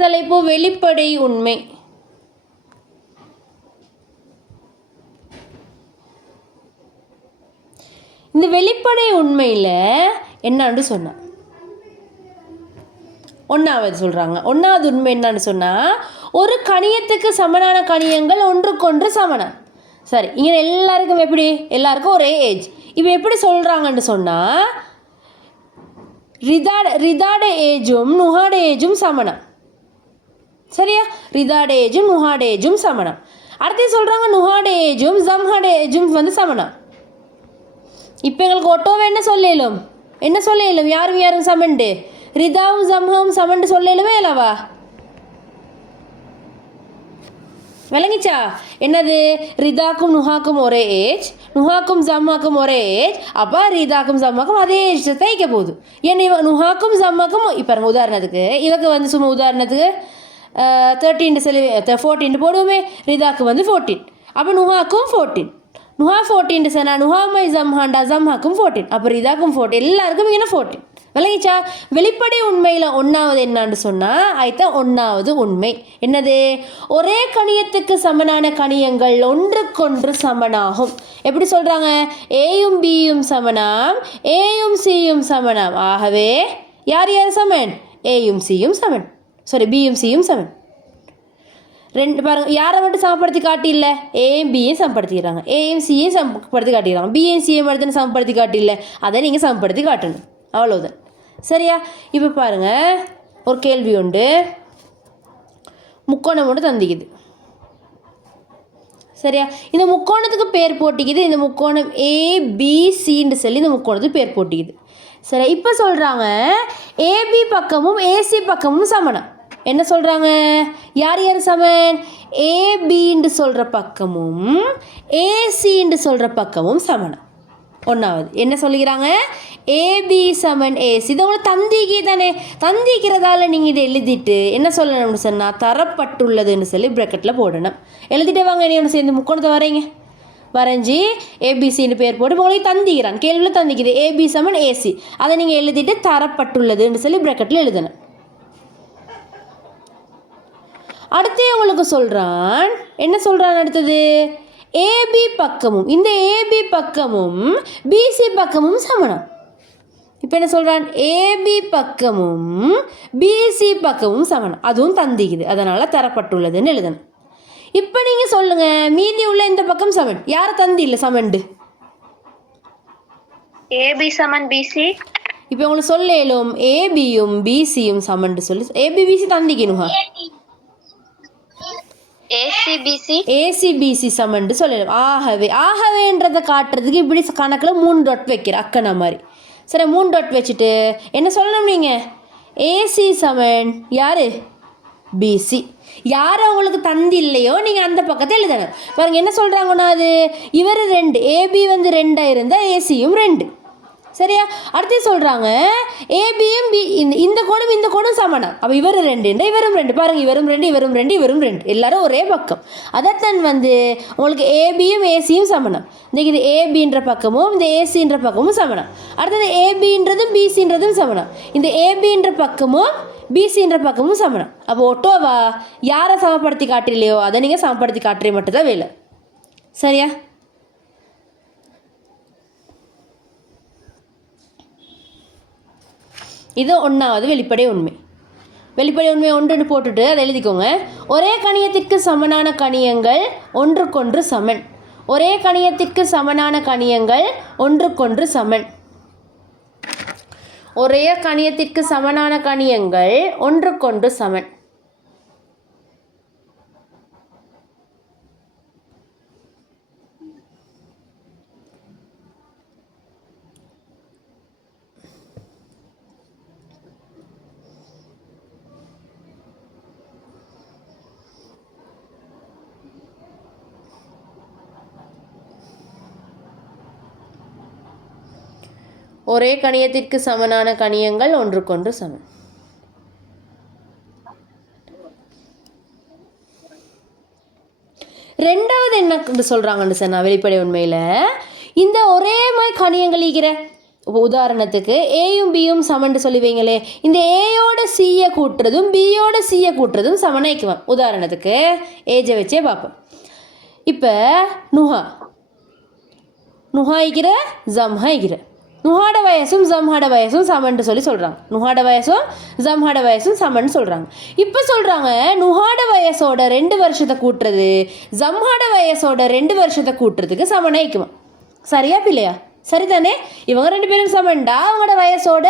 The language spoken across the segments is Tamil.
தலைப்பு வெளிப்படை உண்மை. இந்த வெளிப்படை உண்மையில் என்னன்னு சொன்னான். ஒன்றாவது சொல்கிறாங்க. ஒன்றாவது உண்மை என்னன்னு சொன்னால், ஒரு கணியத்துக்கு சமனான கணியங்கள் ஒன்றுக்கொன்று சமனம். சரி, இங்கே எல்லாருக்கும் எப்படி? எல்லாருக்கும் ஒரே ஏஜ். இப்போ எப்படி சொல்கிறாங்கன்னு சொன்னால், ரிதாட ஏஜும் நுஹாட ஏஜும் சமனம். சரியா? ரிதாட ஏஜும் நுஹாட ஏஜும் சமனம். அடுத்து சொல்கிறாங்க நுஹாட ஏஜும் ஜம்ஹாட ஏஜும் வந்து சமனம். இப்போ எங்களுக்கு ஒட்டோவை என்ன சொல்லலும்? யாரும் யாரும் சமண்டு? ரிதாவும் ஜம்ஹாவும் சமண்டு சொல்லலுமே இல்லவா? விளங்கிச்சா? என்னது? ரிதாக்கும் நுஹாக்கும் ஒரே ஏஜ், நுஹாக்கும் ஜம்மாக்கும் ஒரே ஏஜ். அப்போ ரிதாக்கும் ஜம்மாக்கும் அதே ஏஜ் தைக்க போகுது. ஏன்னா நுஹாக்கும் ஜம்மாக்கும் இப்போ உதாரணத்துக்கு இவக்கு வந்து சும்மா உதாரணத்துக்கு 14 போடுவோமே. ரிதாக்கு வந்து 14. அப்போ நுஹாக்கும் 14. நுஹா 14 சொன்னா நுஹாமை ஜம்ஹாண்டா ஜம்ஹாக்கும் 14. அப்போ ரிதாக்கும் 14. எல்லாருக்கும் இங்கே 14. விளங்கிச்சா? வெளிப்படை உண்மையில் ஒன்றாவது என்னான்னு சொன்னால் அதுதான் ஒன்றாவது உண்மை. என்னது? ஒரே கணியத்துக்கு சமனான கணியங்கள் ஒன்றுக்கொன்று சமனாகும். எப்படி சொல்கிறாங்க? ஏயும் பியும் சமனாம், ஏயும் சியும் சமனாம். ஆகவே யார் யார் சமன்? ஏயும் சியும் சமன். சாரி, பியும் சியும் சமன். ரெண்டு பாருங்க, யாரை மட்டும் சமப்படுத்தி காட்டில்ல? ஏயும் பியும் சமப்படுத்திக்கிறாங்க, ஏயும் சியும் சமப்படுத்தி காட்டிக்கிறாங்க, பியும் சியும் எடுத்துன்னு சமப்படுத்தி காட்டில்ல, அதை நீங்கள் சமப்படுத்தி காட்டணும். அவ்வளோதான். சரியா? இப்போ பாருங்கள், ஒரு கேள்வி உண்டு. முக்கோணம் ஒன்று தந்திக்குது. சரியா? இந்த முக்கோணத்துக்கு பேர் போட்டிக்குது. இந்த முக்கோணம் ஏபிசின்னு சொல்லி இந்த முக்கோணத்துக்கு பேர் போட்டிக்குது. சரி, இப்போ சொல்கிறாங்க ஏபி பக்கமும் ஏசி பக்கமும் சமனம். என்ன சொல்கிறாங்க? யார் யார் சமன்? ஏபின்னு சொல்கிற பக்கமும் ஏசின்னு சொல்கிற பக்கமும் சமனம். ஒன்றாவது என்ன சொல்லிக்கிறாங்க? ஏபி சமன் ஏசி. இது உங்களுக்கு தந்திக்கு தானே. தந்திக்கிறதால நீங்கள் இதை எழுதிட்டு என்ன சொல்லணும்னு சொன்னால் தரப்பட்டுள்ளதுன்னு சொல்லி ப்ராக்கெட்டில் போடணும். எழுதிட்டே வாங்க. நீ ஒன்று சேர்ந்து முக்கோணத்தை வரைங்க. வரைஞ்சி ஏபிசின்னு பேர் போட்டு உங்களுக்கு தந்திக்கிறான். கேள்வியில் தந்திக்குது ஏபி சமன் ஏசி. அதை நீங்கள் எழுதிட்டு தரப்பட்டுள்ளதுன்னு சொல்லி ப்ராக்கெட்டில் எழுதணும். அடுத்து உங்களுக்கு சொல்கிறான். என்ன சொல்கிறான் அடுத்தது? ஏபி பக்கமும் இந்த ஏபி பக்கமும் பிசி பக்கமும் சமனம். இப்போ என்ன சொல்கிறான்? ஏபி பக்கமும் பிசி பக்கமும் சமனம். அதுவும் தந்திக்குது, அதனால் தரப்பட்டுள்ளதுன்னு எழுதணும். இப்போ நீங்கள் சொல்லுங்கள், மீதி உள்ள இந்த பக்கம் சமன். யாரை தந்தி இல்லை சமண்டு? ஏபி சமன் பிசி. இப்போ உங்களுக்கு சொல்லும் ஏபியும் பிசியும் சமண்டு சொல்லி ஏபி பிசி தந்திக்கணுமா? ஏசிபிசி சமண்டு சொல்லணும். ஆகவேன்றதை காட்டுறதுக்கு இப்படி கணக்கில் 3 டாட் வைக்கிற அக்கனா மாதிரி. சரி, 3 டாட் வச்சுட்டு என்ன சொல்லணும்? நீங்கள் ஏசி சமன் யார்? பிசி. யார் அவங்களுக்கு தந்தி இல்லையோ நீங்கள் அந்த பக்கத்தை எழுதணும். பாருங்க என்ன சொல்கிறாங்கன்னா, அது இவர் 2, ஏபி வந்து 2 இருந்தால் ஏசியும் 2. சரியா? அடுத்து சொல்கிறாங்க ஏபியும் பி இந்த கோணம் சமனம். அப்போ இவர் 2 இவரும் 2. பாருங்கள், இவரும் 2 இவரும் 2 இவரும் 2 எல்லாரும் ஒரே பக்கம். அதைத்தான் வந்து உங்களுக்கு ஏபியும் ஏசியும் சமனம். இன்றைக்கி இது ஏபின்ற பக்கமும் இந்த ஏசின்ற பக்கமும் சமனம். அடுத்தது ஏபின்றதும் பிசின்றதும் சமனம். இந்த ஏபின்ற பக்கமும் பிசின்ற பக்கமும் சமனம். அப்போ ஒட்டோவா யாரை சமப்படுத்தி காட்டுலையோ அதை நீங்கள் சமப்படுத்தி காட்டுறே மட்டும்தான் வேலை. சரியா? இது ஒன்றாவது வெளிப்படை உண்மை. வெளிப்படை உண்மை ஒன்றுன்னு போட்டுட்டு அதை எழுதிக்கோங்க. ஒரே கணியத்திற்கு சமனான கணியங்கள் ஒன்றுக்கொன்று சமன். ஒரே கணியத்திற்கு சமனான கணியங்கள் ஒன்றுக்கொன்று சமன். ஒரே கணியத்திற்கு சமனான கணியங்கள் ஒன்றுக்கொன்று சமன். ஒரே கணியத்திற்கு சமனான கணியங்கள் ஒன்றுக்கொன்று சமன். ரெண்டாவது என்ன சொல்கிறாங்கன்னு சொன்னால் வெளிப்படை உண்மையில் இந்த ஒரே மாதிரி கணியங்கள் ஈகிற உதாரணத்துக்கு ஏயும் பியும் சமன்னு சொல்லி வைங்களே, இந்த ஏயோட சியை கூட்டுறதும் பியோட சியை கூட்டுறதும் சமனாய்க்குவேன். உதாரணத்துக்கு ஏஜை வச்சே பார்ப்போம். இப்போ நுஹாய்க்கிற ஜம்ஹாய்க்கிற நுஹாட வயசும் ஜம்ஹாட வயசும் சமன்னு சொல்லி சொல்கிறாங்க. நுஹாட வயசும் ஜம்ஹாட வயசும் சமன்னு சொல்கிறாங்க. இப்போ சொல்கிறாங்க நுஹாட வயசோட 2 வருஷத்தை கூட்டுறது ஜம்ஹாட வயசோட 2 வருஷத்தை கூட்டுறதுக்கு சமனாய்க்குவேன். சரியா பிள்ளையா? சரிதானே? இவங்க 2 பேரும் சமன்டா அவங்களோட வயசோட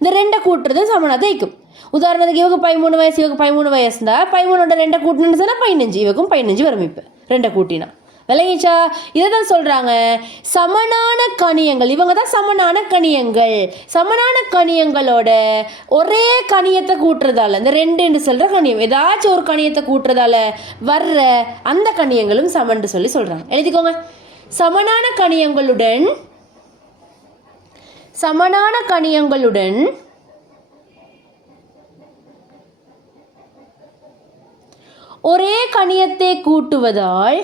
இந்த 2 கூட்டுறது சமனாக தான் இருக்கும். உதாரணத்துக்கு இவங்க 13 வயசு இவங்க 13 வயசுண்டா 13ஓட 2 கூட்டணுன்னு சொன்னால் 15, இவக்கும் 15 வரும். இப்போ 2 கூட்டினா விளங்கிச்சா? இதை தான் சொல்கிறாங்க சமனான கணியங்கள். இவங்க தான் சமனான கணியங்கள். சமனான கணியங்களோட ஒரே கணியத்தை கூட்டுறதால இந்த 2 சொல்கிற கணியம் ஏதாச்சும் ஒரு கணியத்தை கூட்டுறதால வர்ற அந்த கணியங்களும் சமன்னு சொல்லி சொல்கிறாங்க. எழுதிக்கோங்க. சமனான கணியங்களுடன் ஒரே கணியத்தை கூட்டுவதால்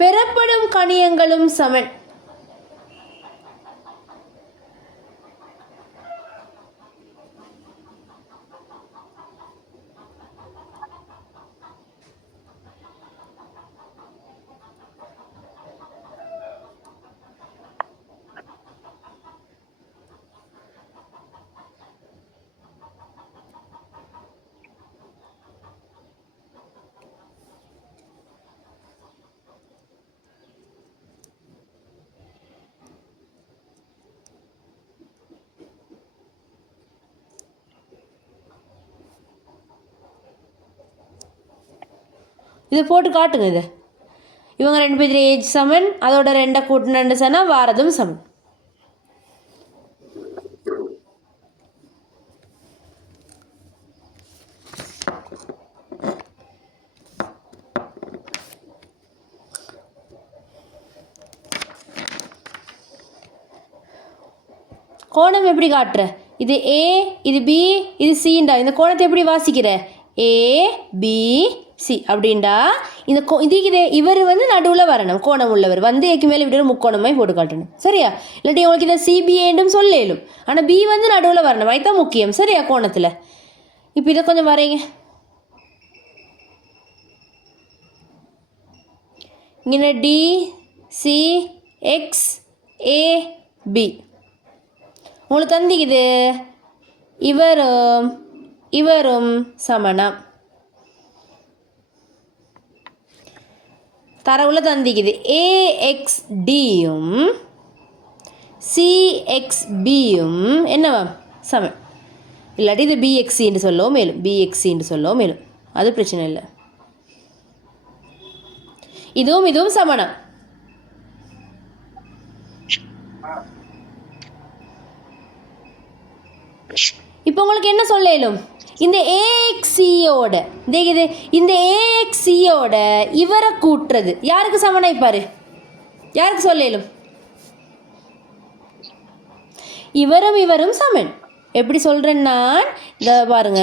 பெறப்படும் கணியங்களும் சமன். இதை போட்டு காட்டுங்க. இதை இவங்க 2 பேர் ஏஜ் சமன், அதோட 2 கூட்டினு சொன்னால் வாரதும் சமன். கோணம் எப்படி காட்டுற? இது ஏ, இது பி, இது சிண்டா. இந்த கோணத்தை எப்படி வாசிக்கிற? ஏ பி சி அப்படின்டா. இந்த இது இவர் நடுவில் வரணும். கோணம் உள்ளவர் ஏக்கு மேலே இப்படி ஒரு முக்கோணமாய் போட்டு காட்டணும். சரியா? இல்லாட்டி உங்களுக்கு இதை சிபிஏண்டும் சொல்லும். ஆனால் பி நடுவில் வரணும். அதுதான் முக்கியம். சரியா? கோணத்தில் இப்போ இதை கொஞ்சம் வரைங்க. இங்கே டி சி எக்ஸ் ஏ பி உங்களுக்கு தந்திக்குது. இவரும் சமணம். தரவுல தந்திக்குது. ஏஎக்ஸ்டியும் சிஎக்ஸ்பியும் என்னவா சமன். இல்லாட்டி இது பிஎக்சின்னு சொல்லவும் மேலும் அது பிரச்சனை இல்லை. இதுவும் சமணம். இப்போ உங்களுக்கு என்ன சொல்லும்? இந்த ஏஎக்சியோட இவரை கூட்டுறது யாருக்கு சமனாய்ப்பாரு? யாருக்கு சொல்லும்? இவரும் சமன். எப்படி சொல்கிறேன்னா இந்த பாருங்க,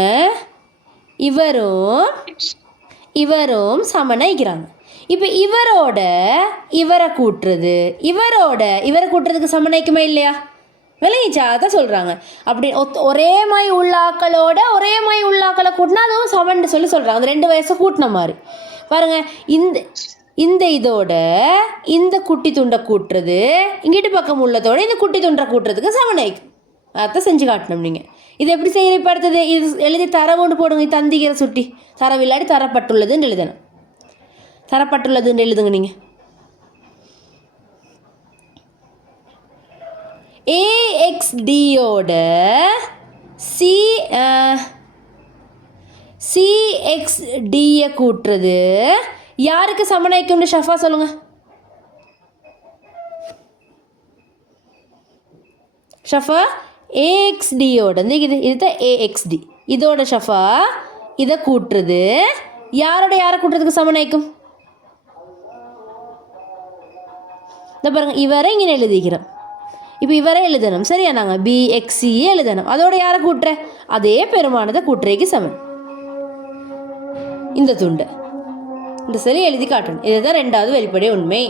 இவரும் சமனாய்க்கிறாங்க. இப்போ இவரை கூட்டுறதுக்கு சமனாய்க்குமா இல்லையா? விளங்கிச்சா? அதான் சொல்கிறாங்க. அப்படி ஒரே மாதிரி உள்ளாக்களை கூட்டினா அதுவும் சமன்னு சொல்லி சொல்கிறாங்க. அந்த 2 வயசை கூட்டின மாதிரி பாருங்கள். இந்த குட்டி துண்டை கூட்டுறது இங்கிட்டு பக்கம் உள்ளதோட இந்த குட்டி துண்டை கூட்டுறதுக்கு சமனாய்க்கும். அதான் செஞ்சு காட்டணும் நீங்கள். இது எப்படி செய்கிற? இப்போ அடுத்தது இது எழுதி தரவுன்னு போடுங்க. தந்திக்கிற சுட்டி தரவு இல்லாட்டி தரப்பட்டுள்ளதுன்னு எழுதணும். தரப்பட்டுள்ளதுன்னு எழுதுங்க நீங்கள். ஏஎக்ஸ்டியோட சிஎக்ஸ்டியை கூட்டுறது யாருக்கு சமனாய்க்கும்னு ஷஃபா சொல்லுங்க. ஷஃபா ஏஎக்ஸ்டியோட இதுதான் ஏஎக்ஸ்டி. இதோட ஷஃபா இதை கூட்டுறது யாரை கூட்டுறதுக்கு சமனாய்க்கும்? இந்த பாருங்கள் இவரை இங்கே எழுதிக்கிறோம். இப்போ இவரை எழுதணும் சரியா? நாங்கள் பிஎக்சியே எழுதணும். அதோட யாரை கூட்டுற? அதே பெருமானத்தை கூட்டுறதுக்கு சமன். இந்த துண்டு இந்த சொல்லி எழுதி காட்டணும். இதுதான் ரெண்டாவது வெளிப்படை உண்மை.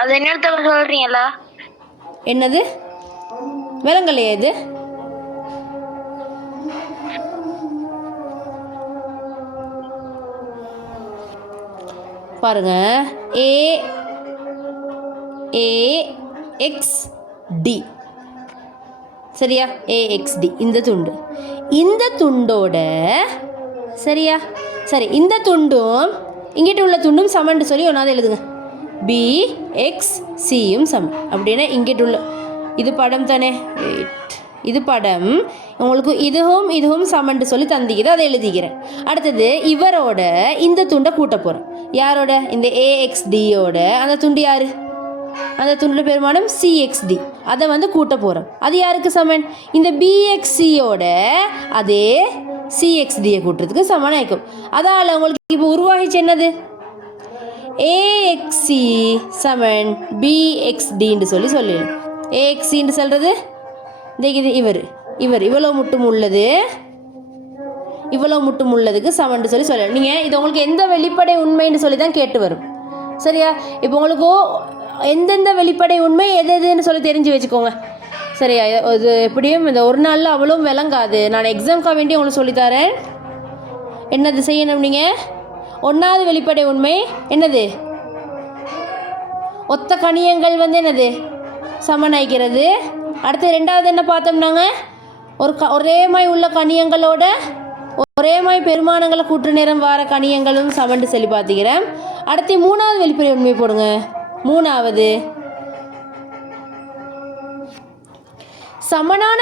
அது என்ன சொல்றீங்களா? என்னது விலங்கலையா இது? பாருங்க AXD சரியா? AXD இந்த துண்டு, இந்த துண்டோட சரியா? சரி, இந்த துண்டும் இங்கிட்ட உள்ள துண்டும் சமன்னு சொல்லி ஒன்றாவது எழுதுங்க. BXCயும் சமம் அப்படின்னா இங்கிட்ட உள்ள இது படம் தானே? இது படம். உங்களுக்கு இதுவும் சமன்ட்டு சொல்லி தந்திக்குது, அதை எழுதிக்கிறேன். அடுத்தது இவரோட இந்த துண்டை கூட்ட போகிறோம். யாரோட? இந்த AXDயோட அந்த துண்டு யார்? அந்த துண்டோட பெருமானம் CXD. அதை வந்து கூட்ட போகிறோம். அது யாருக்கு சமன்? இந்த BXCயோட அதே CXDயை கூட்டுறதுக்கு சமன் ஆயிக்கும். அதால் உங்களுக்கு இப்போ உருவாகிச்சு என்னது? AXC சமன் BXDன்னு சொல்லிடணும். AXCன்னு சொல்கிறது இது இவ்வளோ முட்டும் உள்ளதுக்கு சமன்ட்டு சொல்லலாம். நீங்கள் இது உங்களுக்கு எந்த வெளிப்படை உண்மைன்னு சொல்லி தான் கேட்டு வரும் சரியா? இப்போ உங்களுக்கு எந்தெந்த வெளிப்படை உண்மை எதுன்னு சொல்லி தெரிஞ்சு வச்சுக்கோங்க சரியா? இது எப்படியும் இந்த ஒரு நாளில் அவ்வளோ விளங்காது. நான் எக்ஸாம்க்காக வேண்டி உங்களுக்கு சொல்லித்தரேன். என்னது செய்யணும்? நீங்கள் ஒன்றாவது வெளிப்படை உண்மை என்னது? ஒத்த கணியங்கள் வந்து என்னது? சமனாய்க்கிறது. அடுத்து ரெண்டாவது என்ன பார்த்தோம்னாங்க? ஒரேமாய் உள்ள கணியங்களோட ஒரேமாய் பெருமானங்களை கூட்டு நேரம் வார கணியங்களும் சமன்ட்டு சொல்லி பார்த்துக்கிறேன். அடுத்து மூணாவது வெளிப்படை உண்மை போடுங்க. மூணாவது சமனான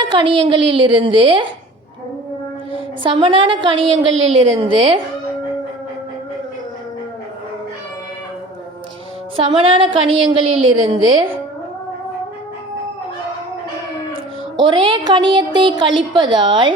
கணியங்களிலிருந்து ஒரே கணியத்தை கழிப்பதால்